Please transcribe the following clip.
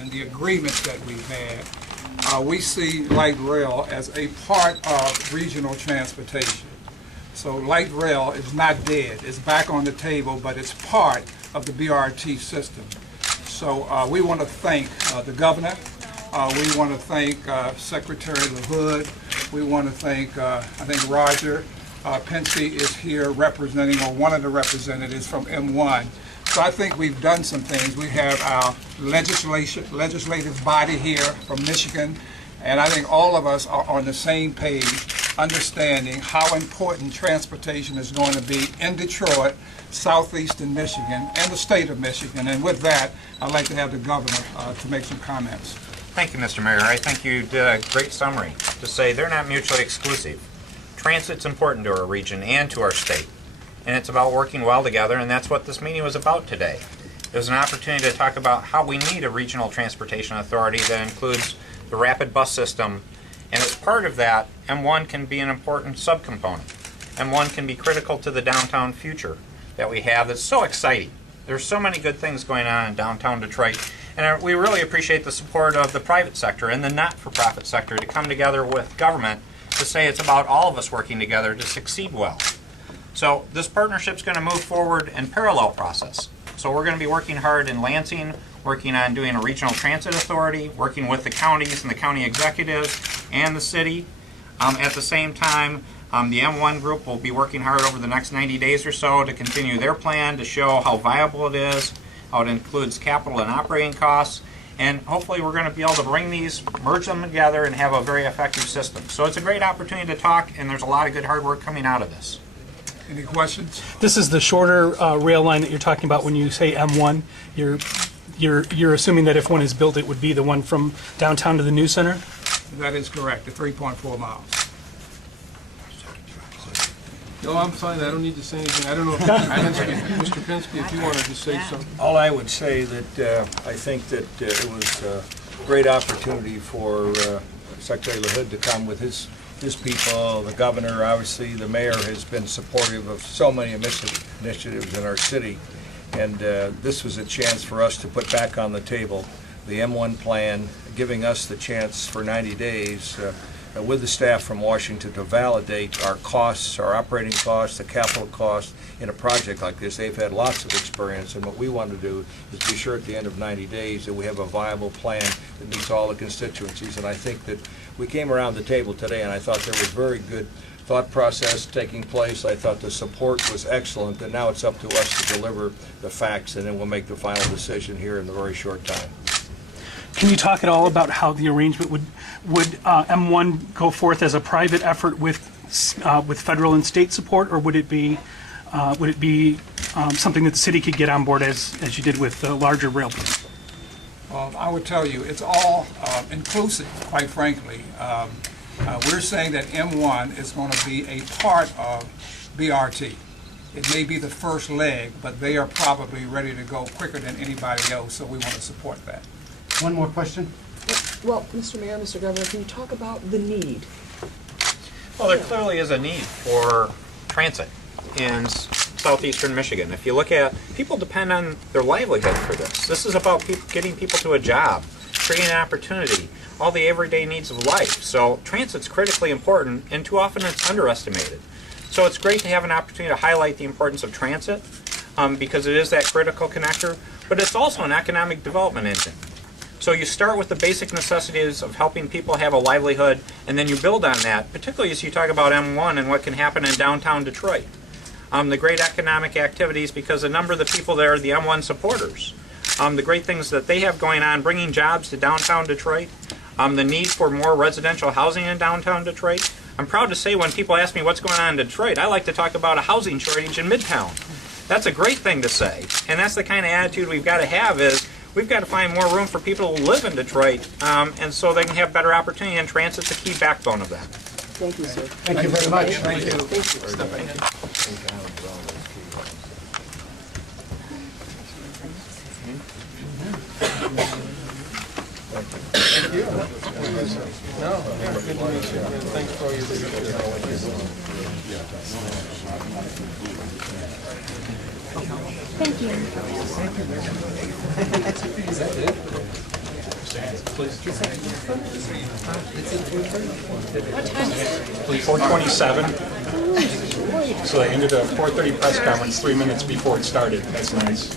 and the agreements that we've had, we see light rail as a part of regional transportation. So light rail is not dead. It's back on the table, but it's part of the BRT system. So we want to thank the governor. We want to thank Secretary LaHood. We want to thank, I think Roger Pensy is here representing, or one of the representatives from M1. So I think we've done some things. We have our legislative body here from Michigan, and I think all of us are on the same page, understanding how important transportation is going to be in Detroit, southeastern Michigan, and the state of Michigan. And with that, I'd like to have the governor to make some comments. Thank you, Mr. Mayor. I think you did a great summary to say they're not mutually exclusive. Transit's important to our region and to our state, and it's about working well together, and that's what this meeting was about today. It was an opportunity to talk about how we need a regional transportation authority that includes the rapid bus system, and as part of that, M1 can be an important subcomponent. M1 can be critical to the downtown future that we have that's so exciting. There's so many good things going on in downtown Detroit, and we really appreciate the support of the private sector and the not-for-profit sector to come together with government to say it's about all of us working together to succeed well. So this partnership's going to move forward in parallel process. So we're going to be working hard in Lansing, working on doing a regional transit authority, working with the counties and the county executives and the city. At the same time, the M1 group will be working hard over the next 90 days or so to continue their plan to show how viable it is, how it includes capital and operating costs, and hopefully we're going to be able to bring these, merge them together, and have a very effective system. So it's a great opportunity to talk, and there's a lot of good hard work coming out of this. Any questions? This is the shorter rail line that you're talking about when you say M1. You're assuming that if one is built, it would be the one from downtown to the news center? That is correct, the 3.4 miles. No, I'm fine. I don't need to say anything. I don't know if Mr. Pensky, if you wanted to say something. All I would say that I think that it was a great opportunity for Secretary LaHood to come with his people. The governor, obviously, the mayor has been supportive of so many initiatives in our city, and this was a chance for us to put back on the table the M1 plan, giving us the chance for 90 days with the staff from Washington to validate our costs, our operating costs, the capital costs in a project like this. They've had lots of experience, and what we want to do is be sure at the end of 90 days that we have a viable plan that meets all the constituencies. And I think that we came around the table today, and I thought there was very good thought process taking place. I thought the support was excellent, and now it's up to us to deliver the facts, and then we'll make the final decision here in a very short time. Can you talk at all about how the arrangement would M1 go forth as a private effort with federal and state support, or would it be something that the city could get on board as you did with the larger rail plan? I would tell you it's all inclusive, quite frankly. We're saying that M1 is going to be a part of BRT. It may be the first leg, but they are probably ready to go quicker than anybody else, so we want to support that. One more question? Well, Mr. Mayor, Mr. Governor, can you talk about the need? Well, there clearly is a need for transit in southeastern Michigan. If you look at, people depend on their livelihood for this. This is about getting people to a job, creating an opportunity, all the everyday needs of life. So transit's critically important, and too often it's underestimated. So it's great to have an opportunity to highlight the importance of transit because it is that critical connector, but it's also an economic development engine. So you start with the basic necessities of helping people have a livelihood, and then you build on that, particularly as you talk about M1 and what can happen in downtown Detroit. The great economic activities, because a number of the people there are the M1 supporters. The great things that they have going on, bringing jobs to downtown Detroit, the need for more residential housing in downtown Detroit. I'm proud to say when people ask me what's going on in Detroit, I like to talk about a housing shortage in Midtown. That's a great thing to say, and that's the kind of attitude we've got to have is we've got to find more room for people to live in Detroit, and so they can have better opportunity, and transit's the key backbone of that. Thank you, sir. Thank you very much. Thank you. No, good to meet you. Thanks for all your leadership. Thank you. Is that it? $4:27. So they ended a 4:30 press conference 3 minutes before it started. That's nice.